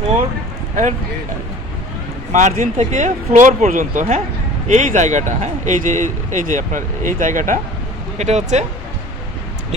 Floor এর margin থেকে floor পর্যন্ত, হ্যাঁ, এই জায়গাটা, হ্যাঁ, এই যে আপনার এই জায়গাটা, এটা হচ্ছে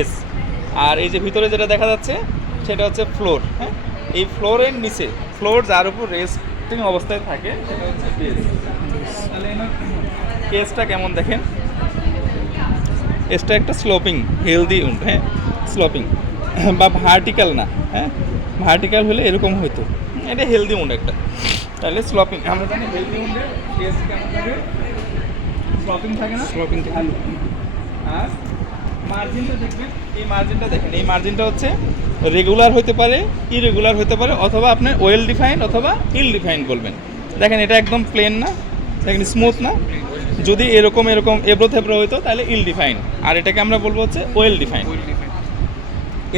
এস। আর এই যে ভিতরে যেটা দেখা যাচ্ছে সেটা হচ্ছে ফ্লোর, হ্যাঁ। এই ফ্লোরের নিচে, ফ্লোর যার উপর রেস্টিং অবস্থায় থাকে সেটা হচ্ছে বেস। তাহলে এনার কেসটা কেমন দেখেন, এসটা একটা স্লোপিং হেলদি উন্ড, হ্যাঁ, স্লোপিং বা ভার্টিক্যাল না, হ্যাঁ, ভার্টিক্যাল হলে এরকম হইতো, এটা হেলদি উন্ড একটা। তাহলে স্লোপিং, আমরা জানি হেলদি উন্ডের কেস কেমন থাকে, স্লোপিং থাকে না, স্লোপিং থাকে। আর মার্জিনটা দেখবেন, এই মার্জিনটা দেখেন, এই মার্জিনটা হচ্ছে রেগুলার হতে পারে, ইরেগুলার হতে পারে, অথবা আপনার ওয়েল ডিফাইন্ড অথবা ইল ডিফাইন্ড বলবেন। দেখেন এটা একদম প্লেন না, দেখেন স্মুথ না। যদি এরকম এরকম এবড়ো থেবড়ো হইতো তাহলে ইল ডিফাইন্ড, আর এটাকে আমরা বলবো হচ্ছে ওয়েল ডিফাইন্ড।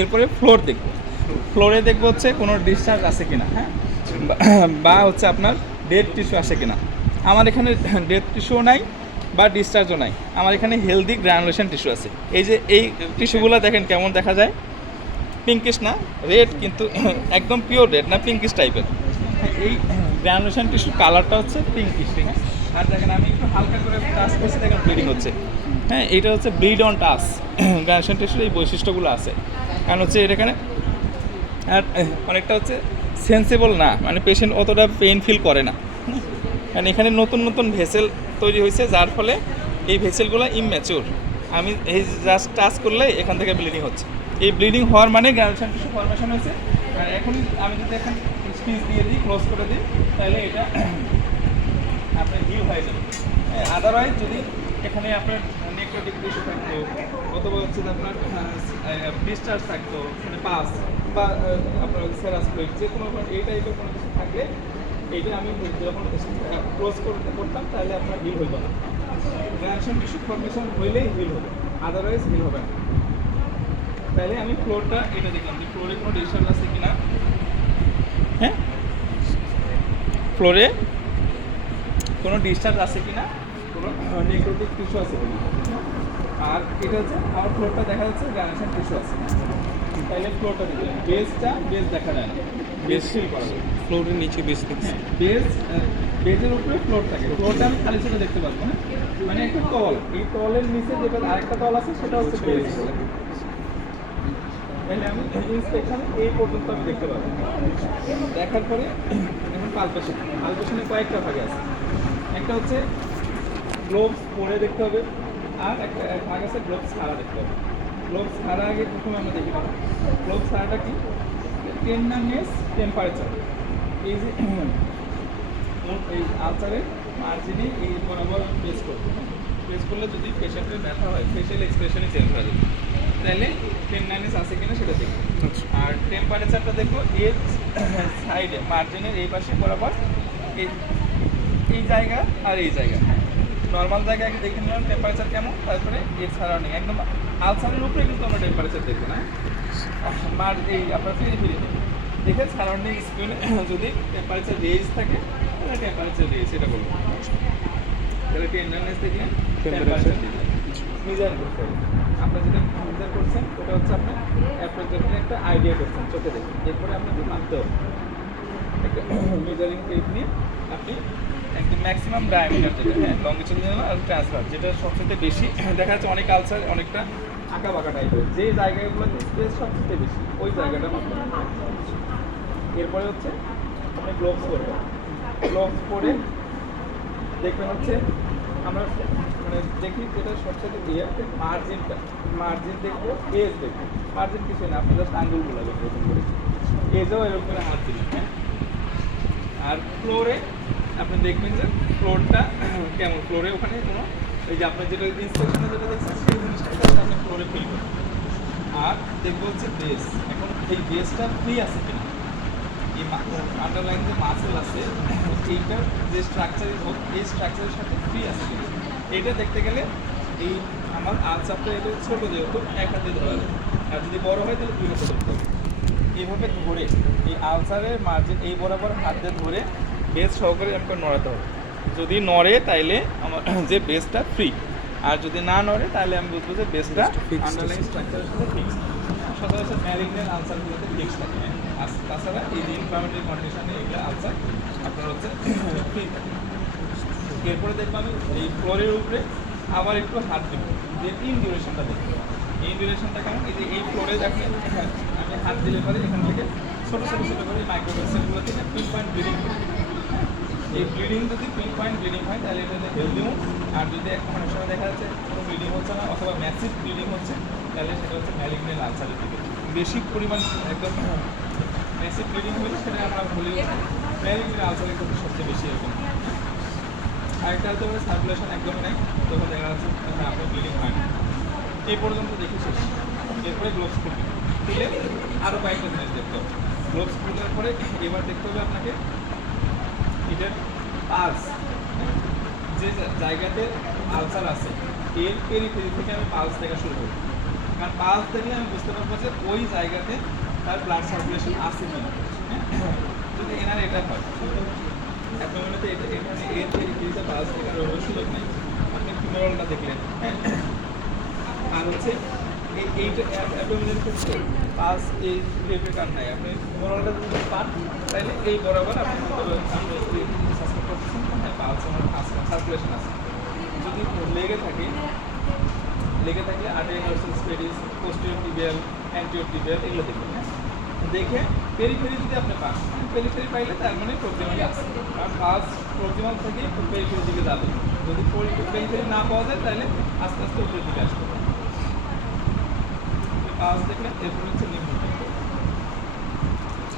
এরপরে ফ্লোর দেখবো, ফ্লোরে দেখবো হচ্ছে কোনো ডিসচার্জ আছে কিনা, হ্যাঁ, বা হচ্ছে আপনার ডেড টিস্যু আসে কিনা। আমার এখানে ডেড টিস্যুও নাই বা ডিসচার্জও নাই, আমার এখানে হেলদি গ্রানুলেশন টিস্যু আছে। এই যে এই টিস্যুগুলো দেখেন কেমন দেখা যায়, পিঙ্কিশ না, রেড, কিন্তু একদম পিওর রেড না, পিঙ্কিশ টাইপের। এই গ্রানুলেশন টিস্যুর কালারটা হচ্ছে পিঙ্কিশ, ঠিক আছে। আর দেখেন আমি একটু হালকা করে টাচ করছি, দেখেন ব্লিডিং হচ্ছে, হ্যাঁ, এইটা হচ্ছে ব্লিড অন টাচ। গ্রানুলেশন টিস্যুর এই বৈশিষ্ট্যগুলো আছে, কারণ হচ্ছে এটা এখানে আর অনেকটা হচ্ছে সেন্সিবল না, মানে পেশেন্ট অতটা পেইন ফিল করে না, কারণ এখানে নতুন নতুন ভেসেল তৈরি হয়েছে, যার ফলে এই ভেসেলগুলো ইমম্যাচিওর। আমি এই জাস্ট টাচ করলে এখান থেকে ব্লিডিং হচ্ছে, এই ব্লিডিং হওয়ার মানে গ্রানুলেশন টিস্যু ফরমেশন হয়েছে। আর এখন আমি যদি এখন স্পিচ দিয়ে দিই, ক্লোজ করে দিই, তাহলে এটা আপনার হিল হয়ে যাবে। আদারওয়াইজ যদি এখানে আপনার নেক্রোটিক টিস্যু থাকতো, অথবা হচ্ছে যে আপনার ডিসচার্জ থাকতো, মানে পাস বা আপনার সেরাস ফ্লুইড, যে কোনো এই টাইপের কোনো কিছু থাকলে এইটা আমি যখন ক্লোজ করতাম তাহলে আপনার হিল হইতো না। গ্রানুলেশন টিস্যু ফরমেশন হইলেই হিল হবে, আদারওয়াইজ হিল হবে না। তাহলে আমি ফ্লোরটা এটা দেখলাম যে ফ্লোরে কোনো ডিসচার্জ আছে কিনা, হ্যাঁ, ফ্লোরে কোনো ডিসচার্জ আছে কিনা, কোনো নেক্রোটিক টিস্যু আছে কিনা। আর এটা হচ্ছে আমার ফ্লোরটা দেখা যাচ্ছে গ্রানুলেশন টিস্যু আছে, তাহলে ফ্লোরটা দেখলাম। বেস দেখা যায় না, বেস ফিল করা যায়। ফ্লোরের নিচে বেস দেখছি। বেজের উপরে ফ্লোর থাকে, ফ্লোরটা আমি খালি চোখে দেখতে পারবো না, মানে একটা তল, এই তলের নিচে যেটা আরেকটা তল আছে সেটা হচ্ছে বেস। তাহলে আমি ইন্সপেকশনে এই পর্যন্ত আমি দেখতে পাবো। দেখার পরে এখন পালপেশনে কয়েকটা ভাগে আছে। একটা হচ্ছে গ্লোভস পরে দেখতে হবে, আর একটা ভাগ আছে গ্লোভস ছাড়া দেখতে হবে। গ্লোভস ছাড়া আগে প্রথমে আমরা দেখি পাবো গ্লোভস ছাড়াটা কি, টেন্ডারনেস, টেম্পারেচার। এই যে এই আলসারের মার্জিনে এই বরাবর আমি প্রেস করবো, প্রেস করলে যদি পেশেন্টের ব্যথা হয়, ফেশিয়াল এক্সপ্রেশনই চেঞ্জ হয়ে যাবে। তাহলে টেন্ডারনেস আছে কিনা সেটা দেখবো। আর টেম্পারেচারটা দেখবো এর সাইডে, মার্জিনের এই পাশে বরাবর, এই জায়গা আর এই জায়গা, নর্মাল জায়গা আগে দেখে নিলাম টেম্পারেচার কেমন, তারপরে এর সারাউন্ডিং একদম আলসারের উপরে কিন্তু আমরা টেম্পারেচার দেখবো না, এই আপনার ফিরে দেখে সারাউন্ডিং স্কিনে যদি টেম্পারেচার রেজ থাকে তাহলে টেম্পারেচার রেজ এটা বলবো। তাহলে টেন্ডারনেস দেখলে টেম্পারেচার মেজার করতে হবে। আপনার যেটা মেজার করছেন ওটা হচ্ছে আপনার অ্যাপ্রক্সিমেটলি একটা আইডিয়া করছেন চোখে দেখে, এরপরে আপনাকে মাপতে হবে। একটা মেজারিং টেপ নিয়ে আপনি একদম ম্যাক্সিমাম ডায়ামিটার যেটা, হ্যাঁ, লঙ্গিটিউডিনাল আর ট্রান্সফার, যেটা সবচেয়ে বেশি দেখা যাচ্ছে অনেক আলসার অনেকটা আঁকা বাঁকা টাইপের, যে জায়গাগুলোতে স্পেস সবচেয়ে বেশি ওই জায়গাটা মাপতে হবে। এরপরে হচ্ছে আপনি গ্লোভস পরবেন, গ্লোভস পরে দেখবেন হচ্ছে আমরা মানে দেখি যেটা সবচেয়ে দিয়ে মার্জিন দেখবো, এজ দেখবো। মার্জিন কিছু না, আপনি জাস্ট আঙ্গুলগুলো এরকম করে, এজও এরকম করে হাত দিলেন, হ্যাঁ। আর ফ্লোরে আপনি দেখবেন যে ফ্লোরটা কেমন, ফ্লোরে ওখানে কোনো এই যে আপনার যেটা ইন্সপেকশনে যেটা দেখছেন সেই জিনিসটা আপনি ফ্লোরে ফিল করবেন। আর দেখবো হচ্ছে বেস, এখন এই বেসটা ফ্রি আছে কিনা, এই আন্ডারলাইন যে মাসেল আছে এইটার যে স্ট্রাকচারই হোক এই স্ট্রাকচারের সাথে ফ্রি আছে কিনা, এটা দেখতে গেলে এই আমার আলসারটা এটা ছোটো যেহেতু এক হাতে ধরা যায়, আর যদি বড় হয় তাহলে দুই হাতে ধরতে হবে। এইভাবে ধরে এই আলসারের মার্জিন এই বরাবর হাত দিয়ে ধরে বেস সহকারে আমাকে নড়াতে হবে। যদি নড়ে তাইলে আমার যে বেসটা ফ্রি, আর যদি না নড়ে তাহলে আমি বুঝবো যে বেসটা আন্ডারলাইন স্ট্রাকচারের সাথে ফিক্সড। সচরাচর ম্যালিগন্যান্ট আলসারগুলোতে ফিক্সড থাকে। তাছাড়া এই যে ইনফ্লামেটরি কন্ডিশনে এগুলো আলসার আপনার হচ্ছে ফ্রি থাকে। এরপরে দেখবো আমি এই ফ্লোরের উপরে আবার একটু হাত দেবো, যে ইনডিউরেশনটা দেখবো। এই ইনডিউরেশনটা কেমন, এই যে এই ফ্লোরে দেখেন আমি হাত দিলে পরে এখান থেকে ছোটো ছোটো ছোটো করে মাইক্রোভেসেলগুলো থেকে পিন পয়েন্ট ব্লিডিং করে। এই ব্লিডিং যদি পিন পয়েন্ট ব্লিডিং হয় তাহলে এটা হেলদি মুভ। আর যদি অনেক সময় দেখা যাচ্ছে কোনো ব্লিডিং হচ্ছে না অথবা ম্যাসিভ ব্লিডিং হচ্ছে, তাহলে সেটা হচ্ছে ম্যালিগন্যান্ট আলসারের দিকে। বেশি পরিমাণ একদম ম্যাসিভ ব্লিডিং হলে সেটা আমরা বলি ম্যালিগন্যান্ট আলসারের ক্ষেত্রে সবচেয়ে বেশি এরকম। আরেকটা হতে পারে সার্কুলেশন একদমই নেই, তখন দেখা যাচ্ছে আপনার ব্লিডিং হয় না। এই পর্যন্ত দেখে শেষ। এরপরে গ্লোভস খুলবে, খুলে আরও কয়েকটা জিনিস দেখতে হবে। গ্লোভস খোলার পরে এবার দেখতে হবে আপনাকে এটার পালস, যে জায়গাতে আলসার আছে এর পেরিফেরি থেকে আমি পালস দেখা শুরু করি। কারণ পালস দেখলে আমি বুঝতে পারবো যে ওই জায়গাতে তার ব্লাড সার্কুলেশন আছে কিনা। যদি এনার এটা হয় অ্যাবডোমেনেতে এখানে এর পেরিফেরিতে পালস দেখার সুযোগ নেই। আপনি ফিমেরলটা দেখলেন, আর হচ্ছে এইটা অ্যাবডোমিনের ক্ষেত্রে পালস এই রেটের কার নাই। আপনি ফিমেরলটা যদি পান তাহলে এই বরাবর আপনি সাসপেক্ট করতেছেন হ্যাঁ পালস আমার সার্কুলেশন আছে। যদি লেগে থাকলে arterial dorsalis pedis, posterior tibial, anterior tibial এগুলো দেখবেন। হ্যাঁ দেখে পেরিফেরি যদি আপনি পান, পেরিফেরি পাইলে তার মানে প্রক্সিমালি আসছে। কারণ পালস প্রক্সিমাল থেকে পেরিফেরির দিকে যাবে। যদি পেরিফেরি না পাওয়া যায় তাহলে আস্তে আস্তে উপরের দিকে আসবে। পালস দেখলেন, এরপর হচ্ছে লিম্ফোটা।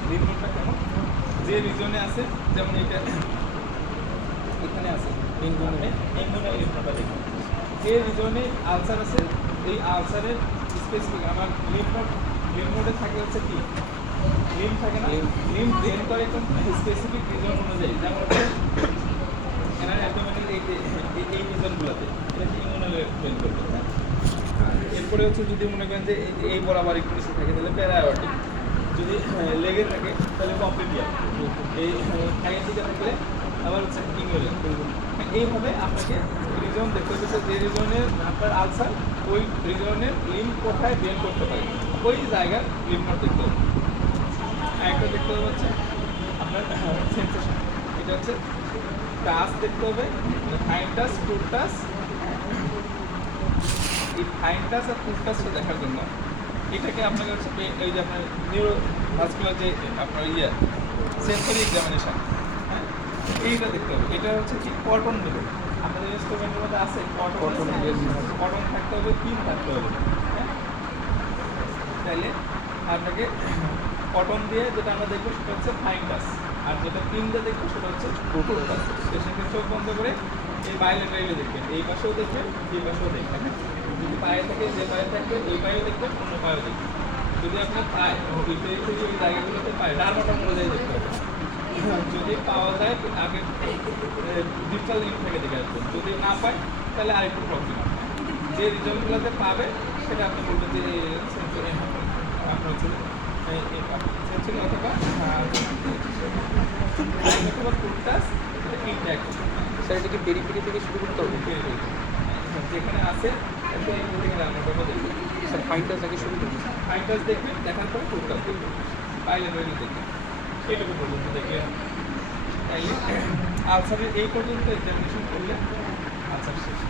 লিম্ফোটা কেমন, যে রিজনে আছে, যেমন এটা এখানে আছে ইনগুইনাল লিম্ফোটা দেখুন। যে রিজনে আলসার আছে এই আলসারের স্পেসিফিক আমার লিম্ফ নোডে থাকে হচ্ছে কি লিম্ফ থাকে না, লিম্ফ ড্রেন করে একদম স্পেসিফিক রিজন অনুযায়ী। যেমন হচ্ছে এনার অ্যাবডোমেনের এই রিজনগুলোতে এটা ইনগুইনালে ড্রেন করবে। এরপরে হচ্ছে যদি মনে করেন যে এই বরাবর একটু নিচে থাকে তাহলে প্যারাঅর্টিক, যদি লেগে থাকে তাহলে কমপ্লিটিয়াম, এই আগের দিকে থাকলে আবার হচ্ছে ইনগুইনাল। এইভাবে আপনাকে রিজন দেখতে হচ্ছে যে রিজনের আপনার আলসার ওই রিজনের লিম্ফ কোথায় ড্রেন করতে পারে ওই জায়গার লিম্ফ নোড দেখতে হবে। আরেকটা দেখতে হবে হচ্ছে আপনার সেন্সেশন, এটা হচ্ছে টাচ দেখতে হবে, ফাইন টাচ, ফুড টাচ। এই ফাইন টাচ আর ফুড টাচটা দেখার জন্য এটাকে আপনাকে হচ্ছে এই যে আপনার নিউরোভাস্কুলার যে আপনার সেন্সরি এক্সামিনেশন, হ্যাঁ এইটা দেখতে হবে। এটা হচ্ছে কি কটন দেবে আমাদের ইনস্ট্রুমেন্টের মধ্যে আছে, কটন থাকতে হবে, পিন থাকতে হবে। হ্যাঁ তাইলে আপনাকে কটন দিয়ে যেটা আমরা দেখবো সেটা হচ্ছে ফাইন টাচ, আর যেটা পিন দিয়ে দেখবো সেটা হচ্ছে ফুড টাচ। সেখানে চোখ বন্ধ করে এই বাইলেটারালি দেখবেন, এই পাশেও দেখবেন, এই পাশেও দেখবেন। যদি পায়ে থাকে যে পায়ে থাকবে এই পায়েও দেখবেন, অন্য পায়েও দেখবেন। যদি আপনার পায় ওই জায়গাগুলোতে পায় ডারমাটা অনুযায়ী দেখতে হবে। যদি পাওয়া যায় আগে ডিজিটাল লিঙ্ক থেকে দেখে আসবেন, যদি না পায় তাহলে আরেকটু প্রবলেম। যে রিজনগুলোতে পাবে সেটা আপনি বলবেন যে সেন্সরি আপনার হচ্ছে সেন্সরি অথবা ফুলটাস ইনট্যাক্ট। স্যার এটা কি পেরিফেরি থেকে শুরু করতে হবে? যেখানে আছে স্যার ফাইন টাচ আগে শুরু করবো। ফাইন টাচ দেখবেন, দেখার পরে ফুলটাস দেখবেন, পাইলে রইলে দেখবেন। এইটুকু পর্যন্ত দেখলে তাইলে আলসারের এই পর্যন্ত এক্সামিনেশন করলে আলসার শেষ।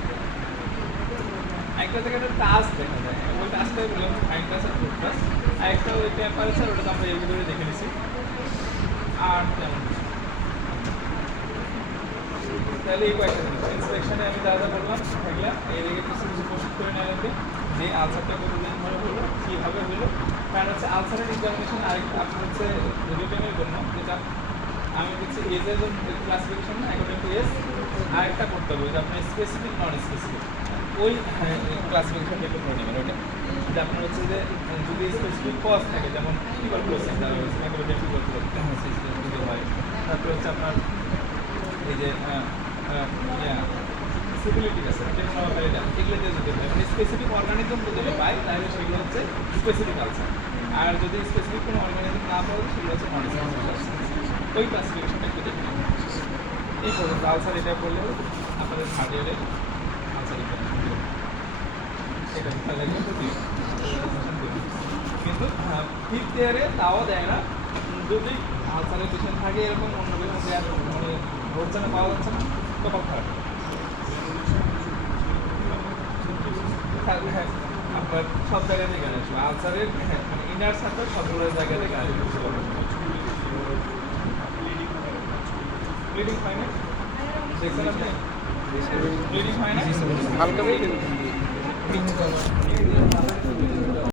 একটা থেকে একটা টাচ দেখা যায়, ওই টাচটাই বললাম ফাইন টাচ আর ফুড টাচ। আর একটা ওই টেম্পারেচার, ওটা তো আমরা এই ভিডিওতে দেখে নিছি। আর তেমন তাহলে এই কয়েকটা জিনিস ইন্সপেকশনে আমি যা যা বললাম এগুলা এর আগে কিছু কিছু প্রস্তুত করে নেওয়া লাগবে, যে আলসারটা কতদিন ধরে হলো, কীভাবে হলো। কারণ হচ্ছে আলসারের এক্সামিনেশন আরেকটা আপনার হচ্ছে রিটেনের জন্য, যেটা আমি দিচ্ছি এজের ক্লাসিফিকেশন না, অ্যাকর্ডিং টু এজ। আরেকটা করতে হবে যে আপনার স্পেসিফিক নন স্পেসিফিক ওই ক্লাসিফিকেশনটা একটু করে নেবেন। ওইটা যে আপনার হচ্ছে যে যদি স্পেসিফিক কজ থাকে, যেমন টিউবারকুলোসিস, যদি হয়, তারপরে হচ্ছে আপনার এই যে সিভিলিটি আছে, এগুলো দিয়ে যদি মানে স্পেসিফিক অর্গানিজম যদি পাই তাহলে সেগুলো হচ্ছে স্পেসিফিক আলসার। আর যদি স্পেসিফিক কোনো অর্গানিজম না পাওয়া যায় সেগুলো হচ্ছে নন স্পেসিফিক আলসার। ওই ক্লাসিফিকেশনটা একটু দেখে নেবেন। এই পর্যন্ত আলসার এটা বললে আপনাদের থার্ড ইয়ারে আলসার এটা তাহলে কিন্তু ফিফথ ইয়ারে তাও দেয় না, যদি আলসারের পেশেন্ট থাকে এরকম অন্য পেশেন্ট মানে হচ্ছে না, পাওয়া যাচ্ছে না, কপাল খারাপ। হ্যাঁ, আপনার সব জায়গা থেকে আসবে আলসারের, হ্যাঁ মানে ইনার সার্কেল সবগুলো জায়গা থেকে আসবে। ব্লিডিং হয় না, দেখছেন আপনি ব্লিডিং হয় না, হালকা